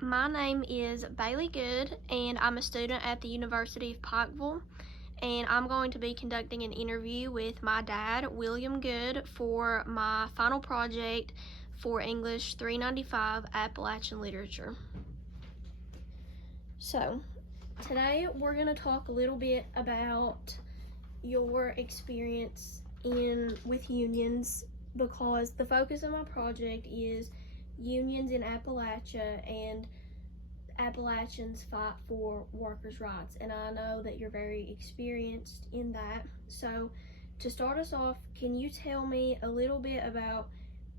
My name is Bailey Good, and I'm a student at the University of Pikeville, and I'm going to be conducting an interview with my dad, William Good, for my final project for English 395 Appalachian Literature. So, today we're going to talk a little bit about your experience with unions, because the focus of my project is unions in Appalachia and Appalachians fight for workers' rights, and I know that you're very experienced in that. So, to start us off, can you tell me a little bit about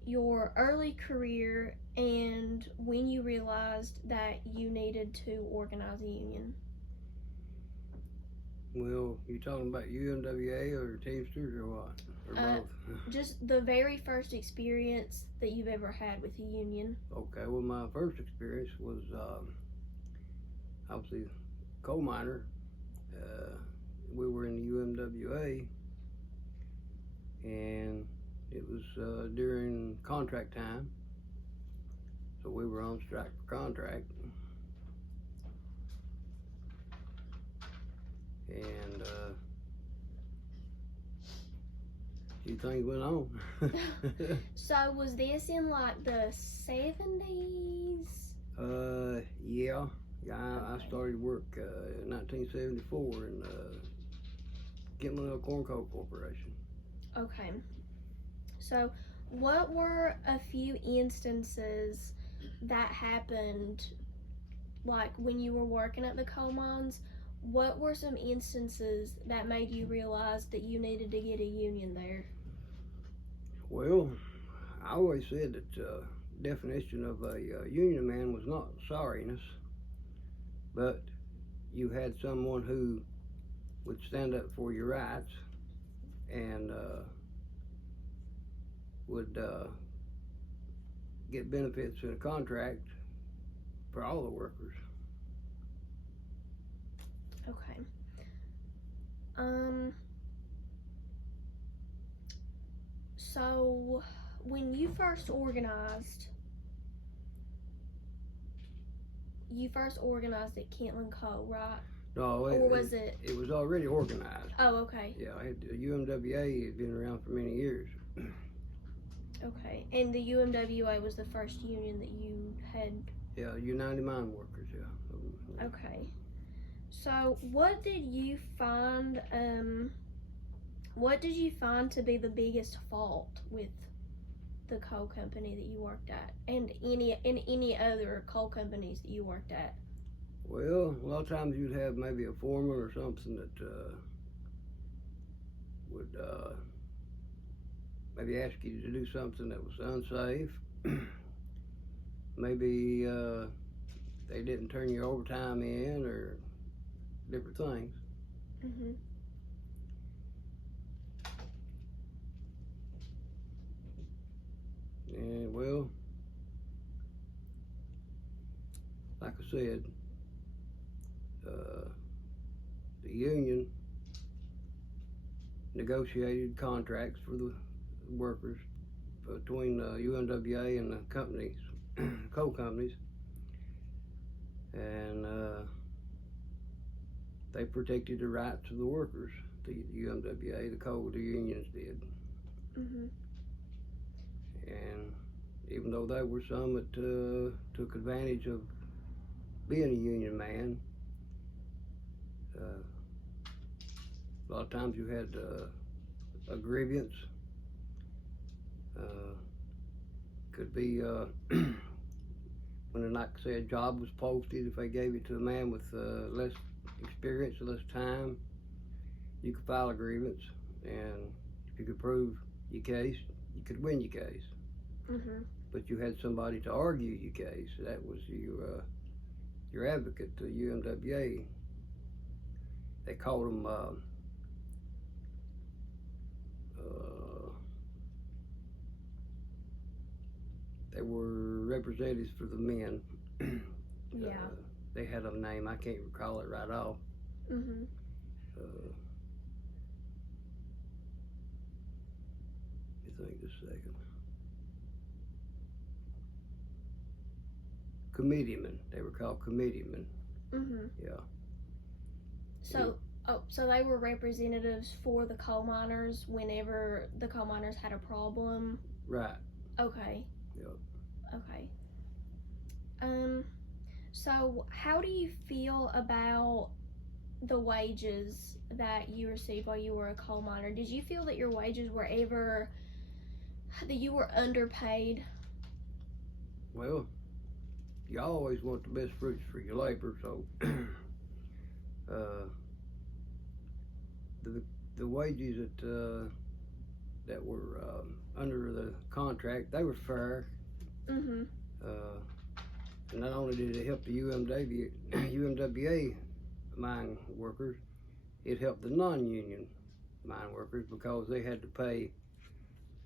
your early career and when you realized that you needed to organize a union? Well, you talking about UMWA or Teamsters or what? Or both? Just the very first experience that you've ever had with a union. Okay, well, my first experience was obviously coal miner. We were in the UMWA, and it was during contract time, so we were on strike for contract. And few things went on. So was this in like the 70s? Yeah. I started work in 1974 in Gimlet Corn Coal Corporation. Okay. So what were a few instances that happened, like when you were working at the coal mines? What were some instances that made you realize that you needed to get a union there? Well, I always said that definition of a union man was not sorriness, but you had someone who would stand up for your rights and would get benefits in a contract for all the workers. Okay. So when you first organized at Kentland Coal, right? No, or was it? It was already organized. Oh, okay. Yeah, the UMWA had been around for many years. Okay, and the UMWA was the first union that you had? Yeah, United Mine Workers, yeah. Okay. So what did you find to be the biggest fault with the coal company that you worked at, and any other coal companies that you worked at? Well, a lot of times you'd have maybe a foreman or something that would maybe ask you to do something that was unsafe. Maybe they didn't turn your overtime in, or different things. Mm-hmm. And well, like I said, the union negotiated contracts for the workers between the UMWA and the companies, coal companies, and they protected the rights of the workers. The UMWA, the unions did. Mm-hmm. And even though there were some that took advantage of being a union man, a lot of times you had a grievance. Could be when, like I said, a job was posted, if they gave it to a man with less experience or less time, you could file a grievance, and if you could prove your case, you could win your case. Mm-hmm. But you had somebody to argue your case. That was your advocate, the UMWA. They called them they were representatives for the men. Yeah. They had a name, I can't recall it right off. Mm-hmm. Let me think just a second. committeemen. They were called committeemen. Yeah. So they were representatives for the coal miners whenever the coal miners had a problem. Right. Okay. Yep. Okay. So how do you feel about the wages that you received while you were a coal miner? Did you feel that your wages were ever that you were underpaid? Well, you always want the best fruits for your labor, so the wages that were under the contract, they were fair. Mm-hmm. And not only did it help the UMWA mine workers, it helped the non-union mine workers because they had to pay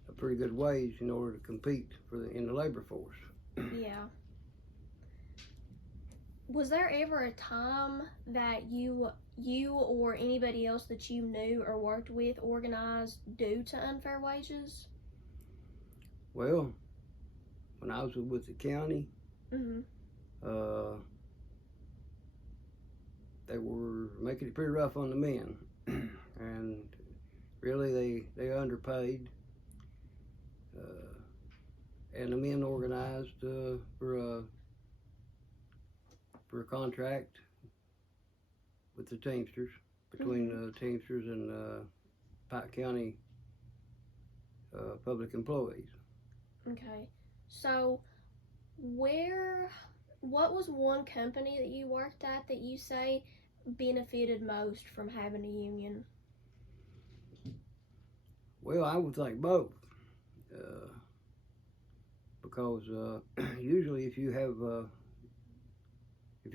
a pretty good wage in order to compete in the labor force. Yeah. Was there ever a time that you or anybody else that you knew or worked with organized due to unfair wages? Well, when I was with the county, Mm-hmm. They were making it pretty rough on the men, and really they underpaid. And the men organized for a contract with the Teamsters, between the Teamsters and Pike County public employees. Okay. So what was one company that you worked at that you say benefited most from having a union? Well, I would think both, because usually if you're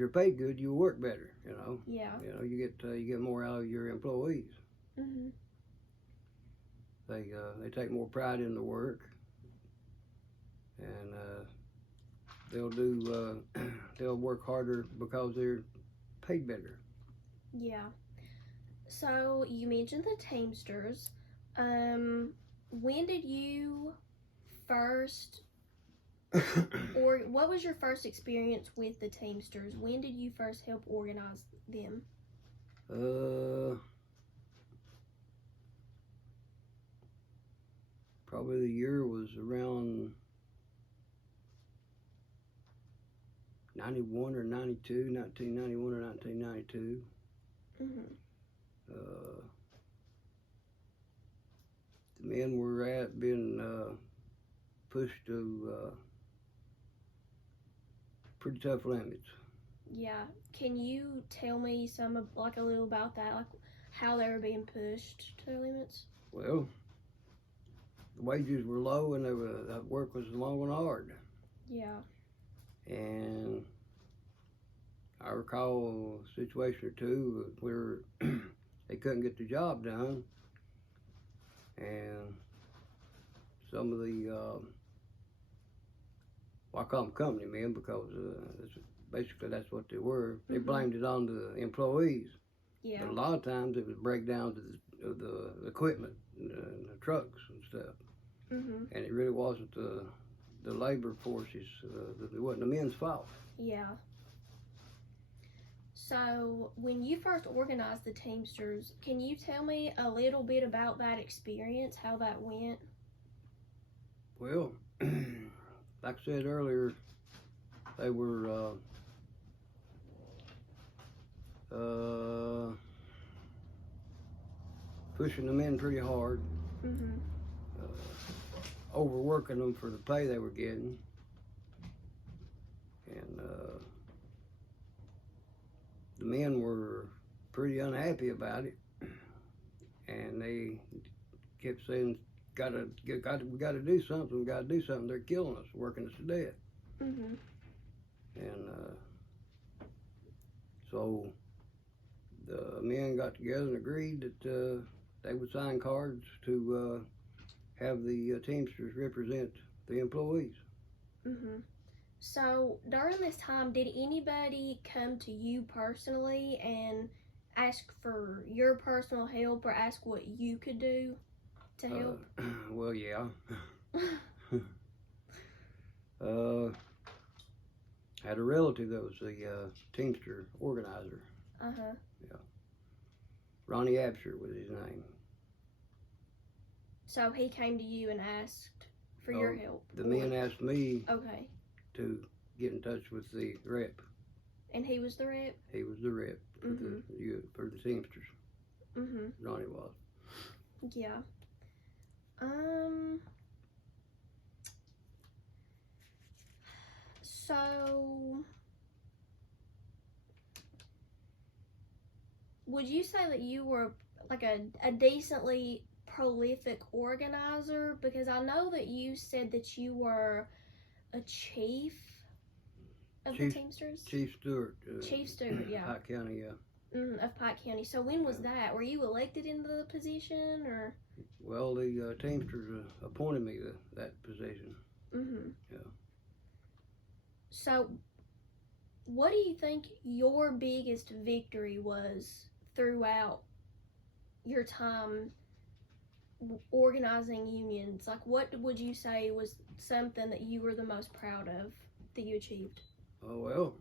paid good, you work better. Yeah. You get more out of your employees. Mhm. They take more pride in the work, and they'll work harder because they're paid better. Yeah. So you mentioned the Teamsters. When did you first, or what was your first experience with the Teamsters? When did you first help organize them? Probably the year was around 91 or 92, 1991 or 1992. Mhm. The men were being pushed to pretty tough limits. Yeah. Can you tell me a little about that, like how they were being pushed to their limits? Well, the wages were low and the work was long and hard. Yeah. And I recall a situation or two where they couldn't get the job done, and some of the I call them company men because basically that's what they were. They blamed it on the employees. Yeah. But a lot of times it was breakdowns of the equipment and the trucks and stuff. Mhm. And it really wasn't the labor forces. It wasn't the men's fault. Yeah. So when you first organized the Teamsters, can you tell me a little bit about that experience, how that went? Well, like I said earlier, they were pushing the men pretty hard, Mhm. overworking them for the pay they were getting, and the men were pretty unhappy about it, and they kept saying, we got to do something. We got to do something. They're killing us, working us to death." Mhm. And so the men got together and agreed that they would sign cards to have the Teamsters represent the employees. Mhm. So during this time, did anybody come to you personally and ask for your personal help or ask what you could do to help? Well, yeah. Had a relative that was the Teamster organizer. Uh-huh. Yeah. Ronnie Absher was his name. So he came to you and asked for your help? The men asked me Okay. to get in touch with the rep. And he was the rep? He was the rep for, for the Teamsters. Ronnie was. Yeah. So, would you say that you were like a decently prolific organizer? Because I know that you said that you were a chief of the Teamsters? Chief Stewart. Chief Stewart, yeah. Pike County, yeah. Of Pike County. So when was that? Were you elected into the position, or? Well, the Teamsters appointed me to that position. Yeah. So, what do you think your biggest victory was throughout your time organizing unions? Like, what would you say was something that you were the most proud of that you achieved? Oh, well,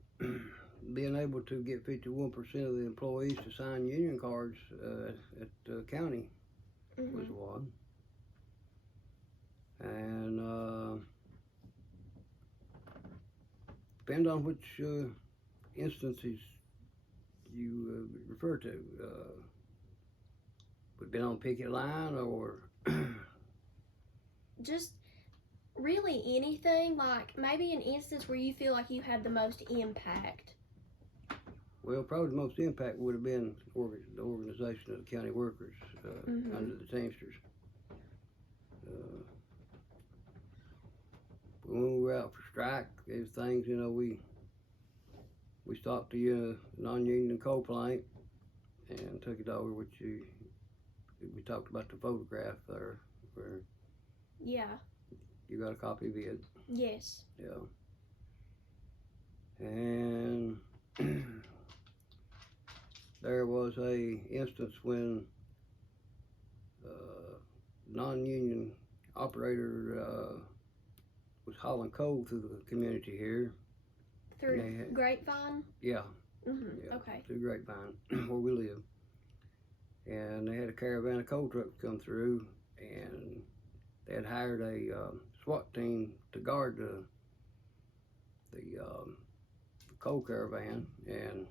being able to get 51% of the employees to sign union cards at the county was one. And depends on which instances you refer to. We've been on picket line, or just really anything, like maybe an instance where you feel like you had the most impact. Well, probably the most impact would have been the organization of the county workers under the Teamsters. When we were out for strike, there's things, we stopped the non-union coal plant and took it over, which we talked about the photograph there, where you got a copy of it. Yes. Yeah. And there was a instance when non-union operator was hauling coal through the community here. Through Grapevine? Yeah. Yeah. Okay. Through Grapevine, where we live. And they had a caravan of coal trucks come through, and they had hired a SWAT team to guard the coal caravan, and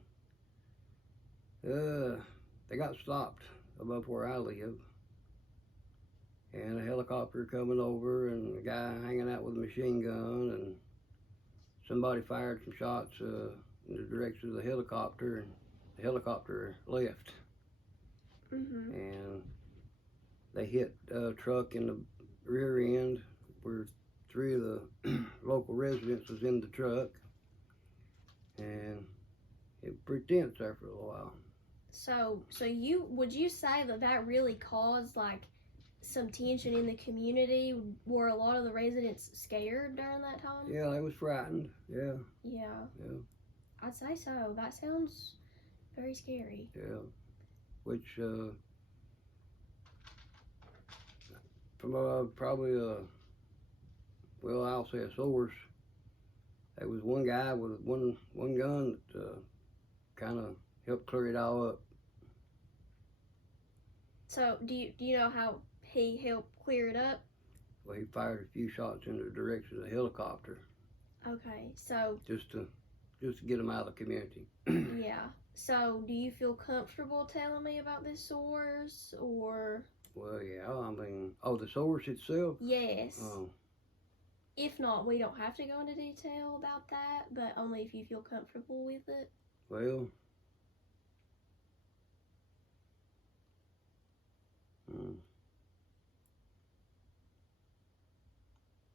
they got stopped above where I live, and a helicopter coming over, and a guy hanging out with a machine gun, and somebody fired some shots in the direction of the helicopter, and the helicopter left. And they hit a truck in the rear end where 3 of the local residents was in the truck, and it was pretty tense there for a little while. So would you say that really caused like some tension in the community? Were a lot of the residents scared during that time? Yeah, they was frightened. Yeah. I'd say so. That sounds very scary. Yeah. Which from probably well, I'll say a source, there was one guy with one gun that kind of helped clear it all up. So do you know how he helped clear it up? Well, he fired a few shots in the direction of the helicopter. Okay, so just to get them out of the community. Yeah. So do you feel comfortable telling me about this source, or? Well, yeah. I mean, the source itself. Yes. Oh. If not, we don't have to go into detail about that, but only if you feel comfortable with it. Well.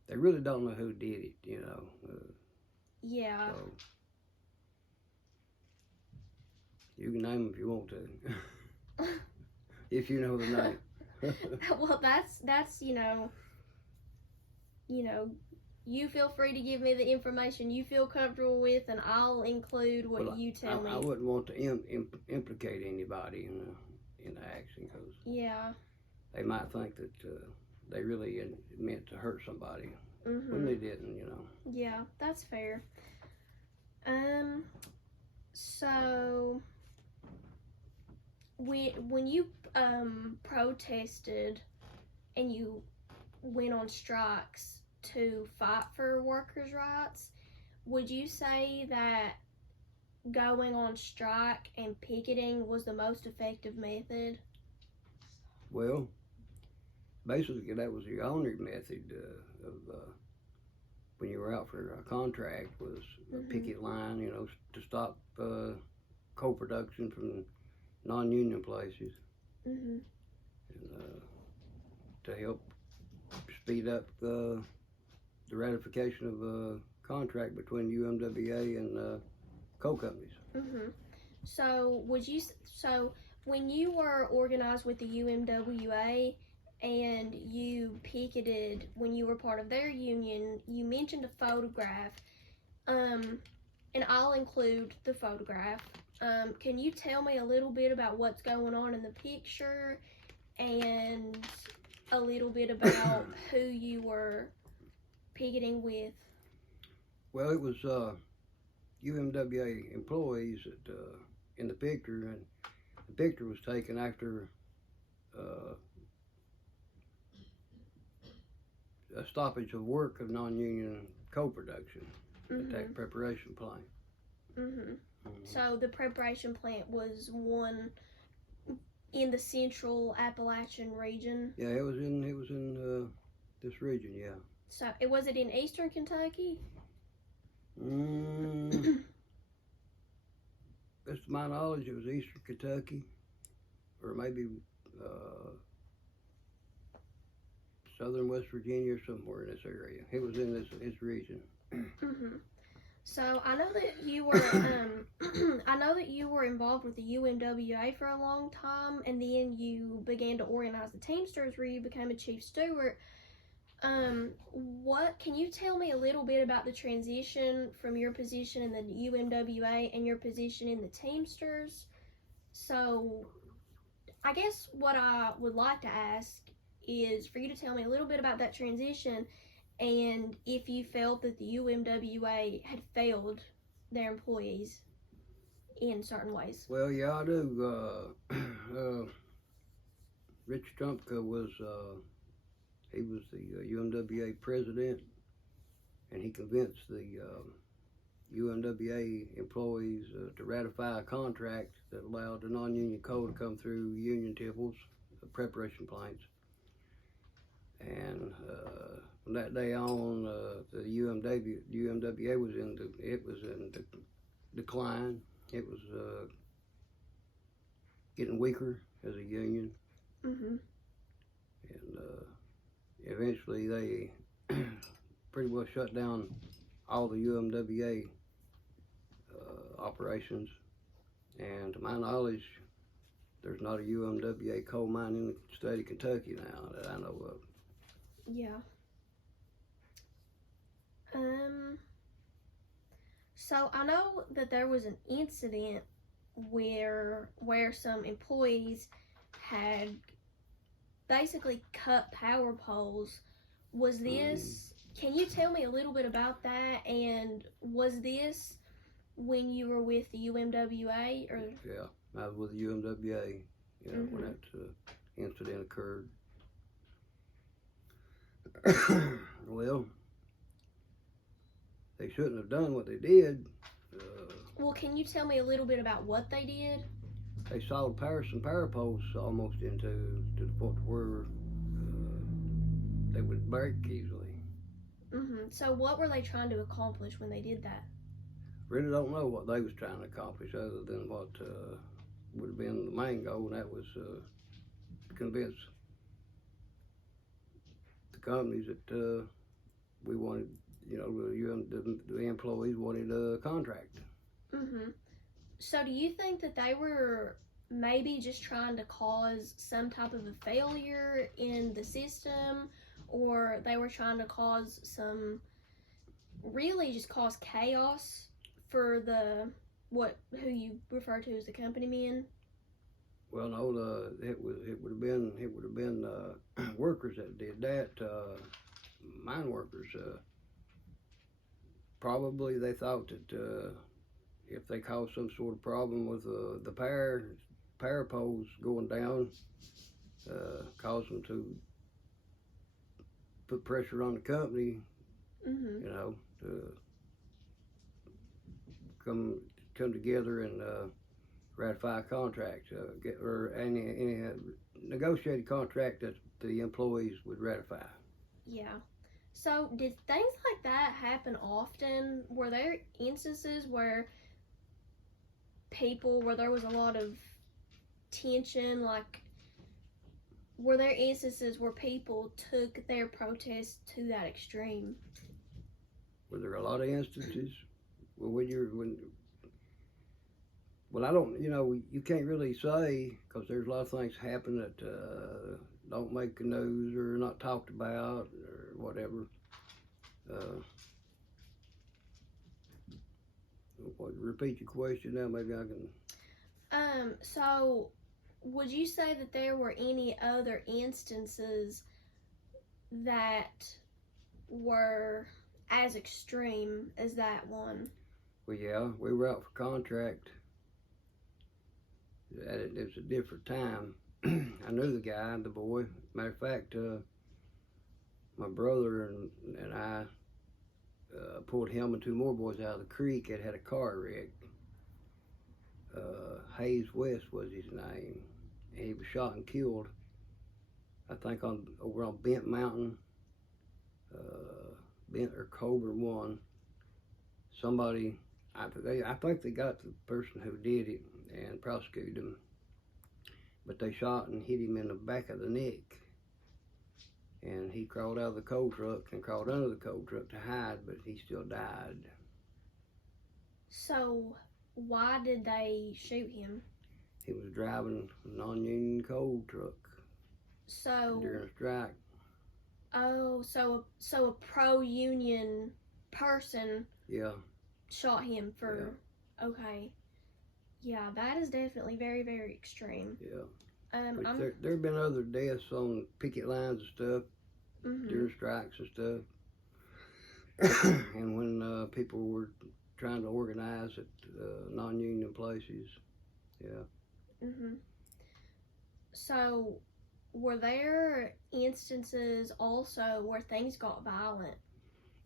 They really don't know who did it, Yeah. So you can name them if you want to, if you know the name. Well, that's you feel free to give me the information you feel comfortable with, and I'll include what you tell me. I wouldn't want to implicate anybody in the action, because they might think that they really meant to hurt somebody when they didn't. Yeah, that's fair. when you protested and you went on strikes to fight for workers' rights, would you say that going on strike and picketing was the most effective method? Well, basically that was the only method of when you were out for a contract was a picket line, you know, to stop co-production from non-union places, and to help speed up the ratification of a contract between UMWA and coal companies. So when you were organized with the UMWA and you picketed when you were part of their union, you mentioned a photograph, and I'll include the photograph. Can you tell me a little bit about what's going on in the picture and a little bit about who you were picketing with? Well, it was UMWA employees that, in the picture, and the picture was taken after a stoppage of work of non-union co-production, attack preparation plant. So the preparation plant was one in the central Appalachian region. Yeah, it was in this region. Yeah. So was it in eastern Kentucky? Best of my knowledge, it was eastern Kentucky, or maybe southern West Virginia or somewhere in this area. It was in this region. So I know that you were I know that you were involved with the UMWA for a long time, and then you began to organize the Teamsters where you became a chief steward. What can you tell me a little bit about the transition from your position in the UMWA and your position in the Teamsters? So I guess what I would like to ask is for you to tell me a little bit about that transition, and if you felt that the UMWA had failed their employees in certain ways. Well, yeah, I do. Rich Trumpka was he was the UMWA president, and he convinced the UMWA employees to ratify a contract that allowed the non-union coal to come through union temples, the preparation plants. And from that day on, the UMWA was in decline. It was getting weaker as a union, and eventually they pretty well shut down all the UMWA operations. And to my knowledge, there's not a UMWA coal mine in the state of Kentucky now that I know of. Yeah. So I know that there was an incident where some employees had basically cut power poles. Was this, can you tell me a little bit about that, and was this when you were with the UMWA? Or? Yeah, I was with the UMWA, when that incident occurred. Well, they shouldn't have done what they did. Well, can you tell me a little bit about what they did? They sawed some power poles almost into the point where they would break easily. So what were they trying to accomplish when they did that? Really don't know what they was trying to accomplish other than what would have been the main goal, and that was to convince the companies that we wanted, the employees wanted a contract. So do you think that they were maybe just trying to cause some type of a failure in the system, or they were trying to cause cause chaos for who you refer to as the company men? Well, no, it would have been workers that did that. Mine workers. Probably they thought that if they caused some sort of problem with the power, power poles going down, caused them to put pressure on the company, Mhm. you know, to come together and ratify a contract, or any negotiated contract that the employees would ratify. Yeah. So, did things like that happen often? Were there instances where where there was a lot of tension, like, were there instances where people took their protests to that extreme? Were there a lot of instances? Well, well, I don't, you can't really say, because there's a lot of things happen that don't make the news or not talked about or whatever. Repeat your question now, maybe I can. So would you say that there were any other instances that were as extreme as that one? Well, yeah, we were out for contract. It was a different time. I knew the guy, the boy. Matter of fact, my brother and I pulled him and two more boys out of the creek that had a car wreck. Hayes West was his name, and he was shot and killed, I think, over on Bent Mountain, Bent or Cobra One. Somebody, I think they got the person who did it and prosecuted him, but they shot and hit him in the back of the neck, and he crawled out of the coal truck and crawled under the coal truck to hide, but he still died. So why did they shoot him? He was driving a non-union coal truck during a strike. Oh, so a pro-union person, yeah, shot him for, yeah. Okay. Yeah, that is definitely very, very extreme. Yeah. There have been other deaths on picket lines and stuff, during strikes and stuff. And when people were trying to organize at non-union places. Yeah. So, were there instances also where things got violent?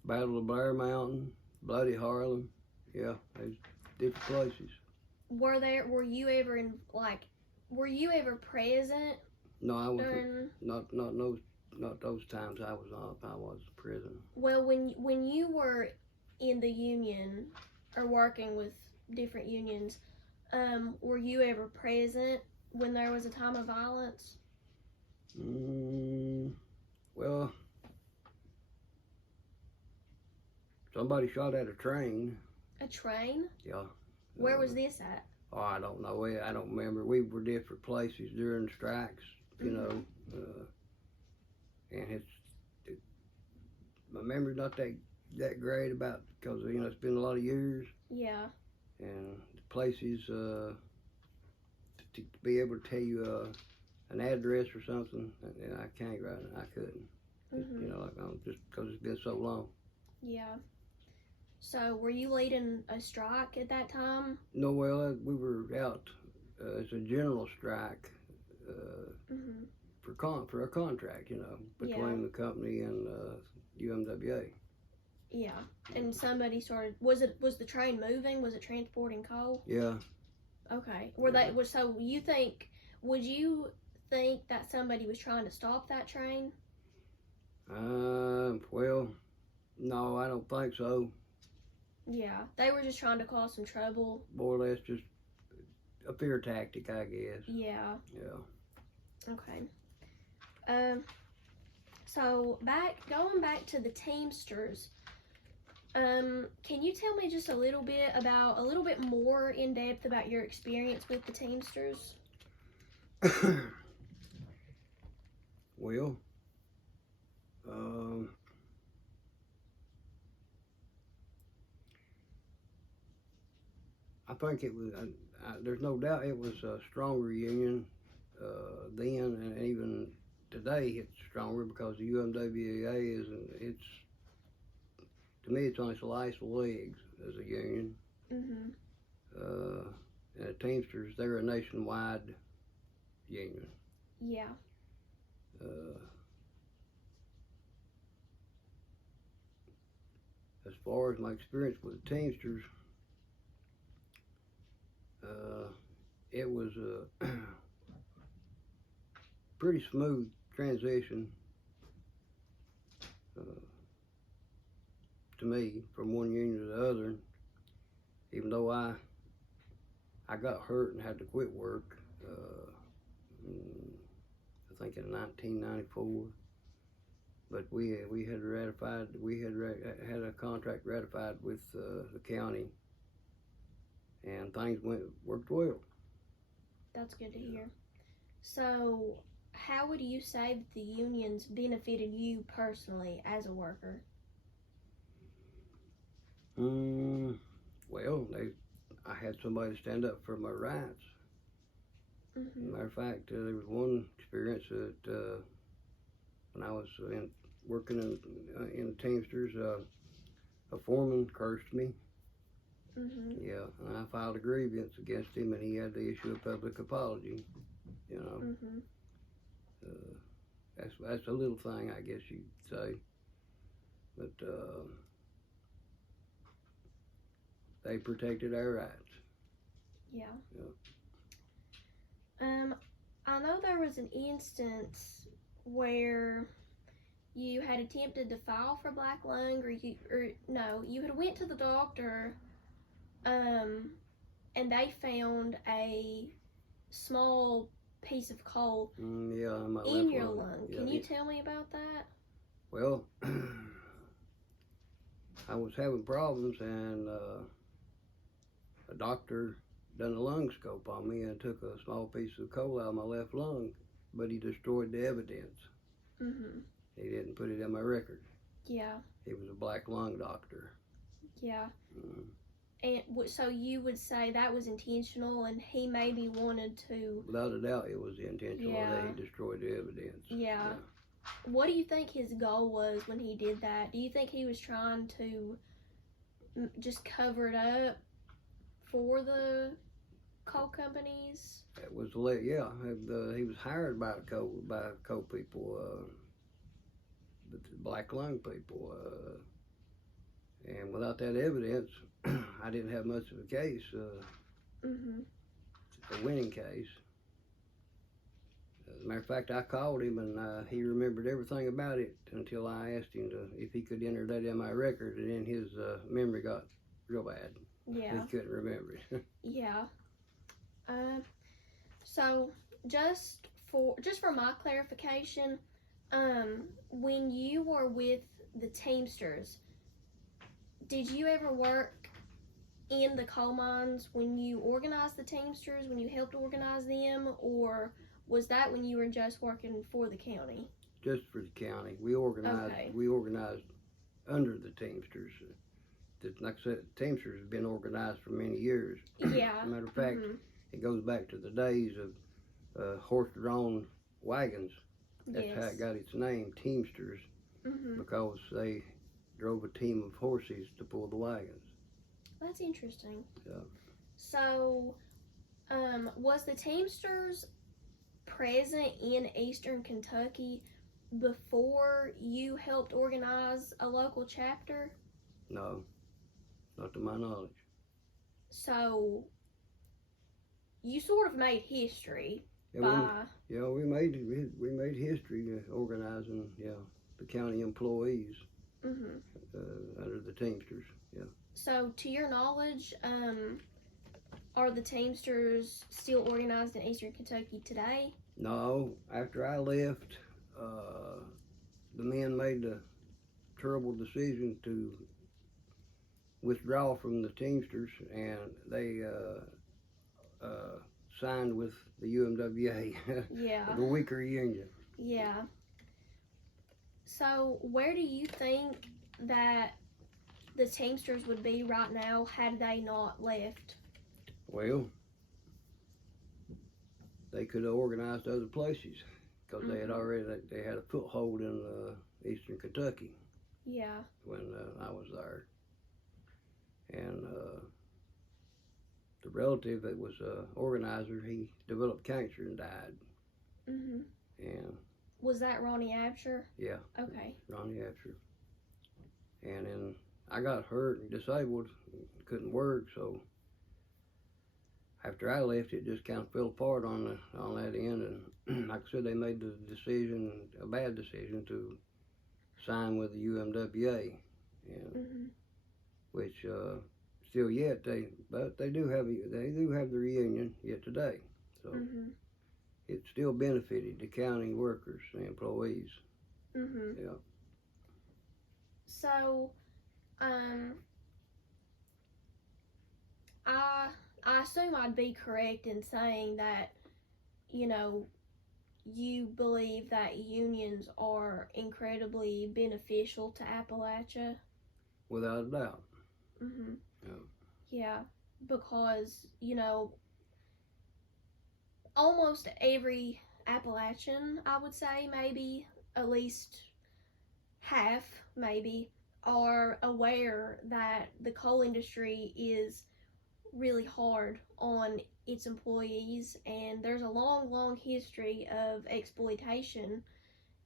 Battle of Blair Mountain, Bloody Harlem. Yeah, there's different places. Were you ever were you ever present? No, I wasn't. Not those times I was off. I was in prison. Well, when you were in the union or working with different unions, were you ever present when there was a time of violence? Well, somebody shot at a train. A train? Yeah. Where was this at? Oh, I don't know. I don't remember. We were different places during strikes, you know. And my memory's not that great about, because it's been a lot of years. Yeah. And places to be able to tell you an address or something, I can't right now. I couldn't. Just because it's been so long. Yeah. So, were you leading a strike at that time? No, well, we were out as a general strike for a contract, between the company and UMWA. Yeah, and somebody started. Was the train moving? Was it transporting coal? Yeah. Okay. Would you think that somebody was trying to stop that train? Well, no, I don't think so. Yeah, they were just trying to cause some trouble. More or less just a fear tactic, I guess. Yeah. Yeah. Okay. So going back to the Teamsters, can you tell me just a little bit more in depth about your experience with the Teamsters? Well, I think it was, there's no doubt it was a stronger union then, and even today it's stronger, because the UMWA to me, it's on its last legs as a union. And the Teamsters, they're a nationwide union. Yeah. As far as my experience with the Teamsters, it was a pretty smooth transition to me from one union to the other. Even though I got hurt and had to quit work, I think in 1994. But we had ratified. We had had a contract ratified with the county, and things worked well. That's good to hear. So, how would you say that the unions benefited you personally as a worker? Well, I had somebody to stand up for my rights. Mm-hmm. Matter of fact, there was one experience that when I was working in Teamsters, a foreman cursed me. Mm-hmm. Yeah, and I filed a grievance against him, and he had to issue a public apology. You know, Mm-hmm. that's a little thing, I guess you'd say, but they protected our rights. Yeah. Yeah. I know there was an instance where you had attempted to file for black lung, you had went to the doctor, and they found a small piece of coal Yeah, in my in left your lung. lung. Yeah, Can you tell me about that? Well, I was having problems, and a doctor done a lung scope on me and took a small piece of coal out of my left lung, but he destroyed the evidence. Mm-hmm. He didn't put it in my record. Yeah. He was a black lung doctor. Yeah. Mm. And so you would say that was intentional, and he maybe wanted to. Without a doubt, it was intentional that he destroyed the evidence. Yeah. What do you think his goal was when he did that? Do you think he was trying to just cover it up for the coal companies? It was he was hired by coal people, the black lung people, and without that evidence, I didn't have much of a case, Mm-hmm. a winning case. As a matter of fact, I called him, and he remembered everything about it until I asked him if he could enter that in my record, and then his memory got real bad. Yeah. He couldn't remember it. Yeah. So just for my clarification, when you were with the Teamsters, did you ever work in the coal mines when you organized the Teamsters, when you helped organize them, or was that when you were just working for the county? Just for the county. We organized. Okay. We organized under the Teamsters. Like I said, Teamsters has been organized for many years. Yeah. As a matter of fact, it goes back to the days of horse-drawn wagons. That's how it got its name, Teamsters, because they drove a team of horses to pull the wagons. That's interesting. Yeah. So, was the Teamsters present in Eastern Kentucky before you helped organize a local chapter? No, not to my knowledge. So, you sort of made history We made history organizing the county employees under the Teamsters. Yeah. So, to your knowledge, are the Teamsters still organized in Eastern Kentucky today? No, after I left, the men made the terrible decision to withdraw from the Teamsters, and they signed with the UMWA, the weaker union. Yeah. So, where do you think that the Teamsters would be right now had they not left? Well, they could have organized other places because they had a foothold in Eastern Kentucky. Yeah. When I was there, and the relative that was organizer, he developed cancer and died. Mhm. And Was that Ronnie Absher? yeah, Okay. Ronnie Absher. And then I got hurt and disabled, couldn't work, so after I left, it just kind of fell apart on that end. And like I said, they made the decision, a bad decision, to sign with the UMWA, and Mhm. which still yet they do have the reunion yet today. So Mhm. it still benefited the county workers and employees. Mhm. Yeah. So, um, I I assume I'd be correct in saying that, you know, you believe that unions are incredibly beneficial to Appalachia. Without a doubt. Mhm. Yeah. Yeah, because, almost every Appalachian, I would say, maybe at least half, maybe, are aware that the coal industry is really hard on its employees, and there's a long, long history of exploitation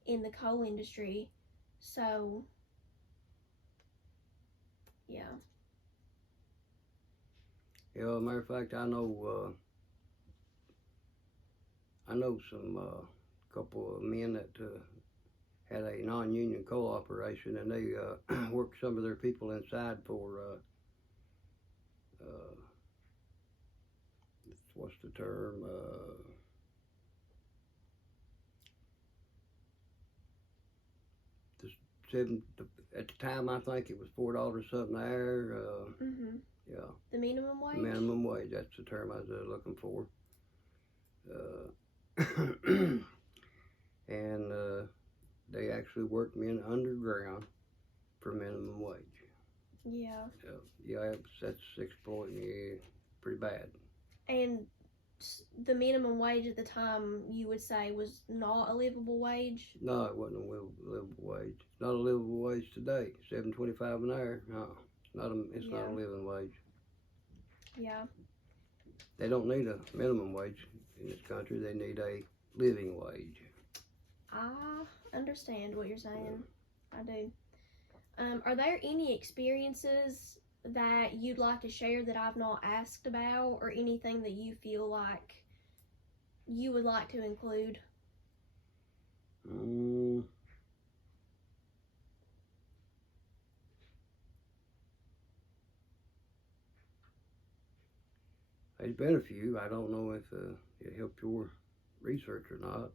in the coal industry. So, yeah. Yeah. Matter of fact, I know some couple of men that had a non-union coal operation, and they worked some of their people inside for uh, what's the term? The seven at the time, I think it was $4 something an hour. Mhm. Yeah, The minimum wage. minimum wage. That's the term I was looking for. And they actually worked men underground for minimum wage. Yeah. So yeah, that's exploiting you pretty bad. And the minimum wage at the time, you would say, was not a livable wage. No, it wasn't a livable wage. It's not a livable wage today. $7.25 an hour. No, it's not a Yeah. living wage. Yeah. They don't need a minimum wage in this country. They need a living wage. I understand what you're saying. I do. Are there any experiences that you'd like to share that I've not asked about, or anything that you feel like you would like to include? Mm, there's been a few. I don't know if it helped your research or not.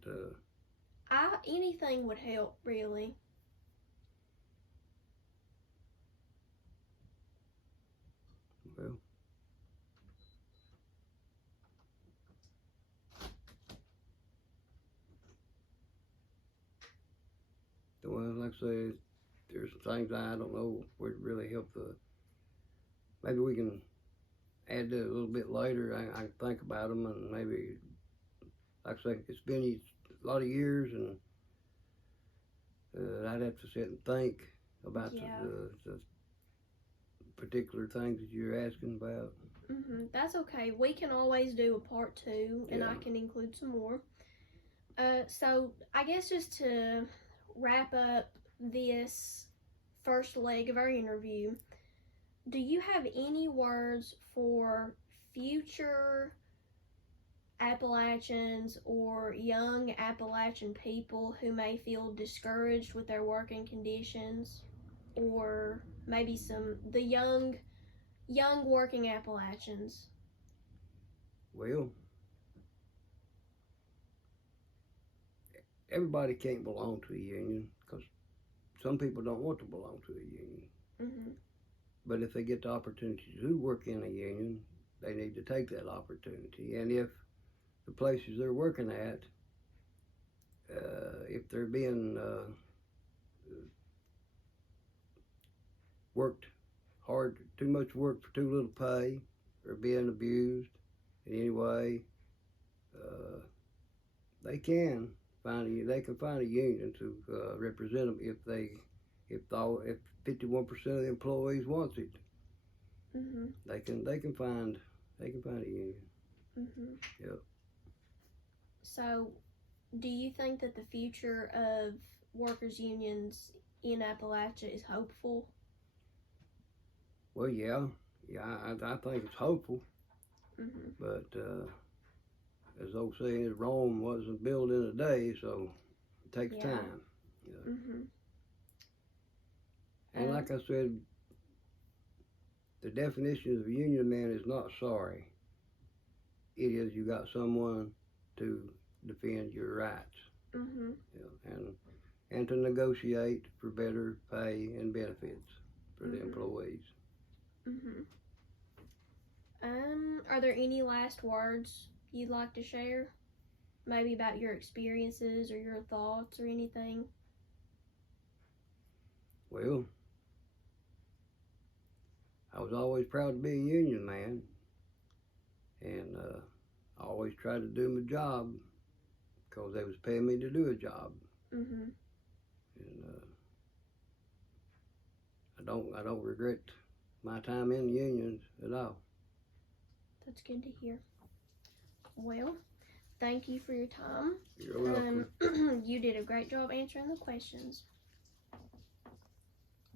Anything would help, really. Well, like I say, there's some things I don't know would really help the. Maybe we can add that a little bit later. I can think about them, and maybe, like I say, it's been a lot of years, and I'd have to sit and think about Yeah. the particular things that you're asking about. That's okay. We can always do a part two, and Yeah. I can include some more. So I guess just to wrap up this first leg of our interview, do you have any words for future Appalachians or young Appalachian people who may feel discouraged with their working conditions, or maybe the young working Appalachians? Well, everybody can't belong to a union because some people don't want to belong to a union. Mm-hmm. But if they get the opportunity to work in a union, they need to take that opportunity. And if the places they're working at, if they're being worked hard, too much work for too little pay, or being abused in any way, uh, they can find a union to represent them if 51% of the employees wants it. Mm-hmm. They can find a union. Mm-hmm. Yep. So do you think that the future of workers' unions in Appalachia is hopeful? Well, yeah, I think it's hopeful, Mm-hmm. but as the old saying is, Rome wasn't built in a day, so it takes time. Yeah. Mm-hmm. And like I said, the definition of a union man is not sorry. It is you got someone to defend your rights, Mm-hmm. and to negotiate for better pay and benefits for the employees. Mm-hmm. Are there any last words you'd like to share? Maybe about your experiences or your thoughts or anything? Well, I was always proud to be a union man, and I always tried to do my job because they was paying me to do a job. Mm-hmm. And I don't regret my time in the unions at all. That's good to hear. Well, thank you for your time. You're welcome. You did a great job answering the questions.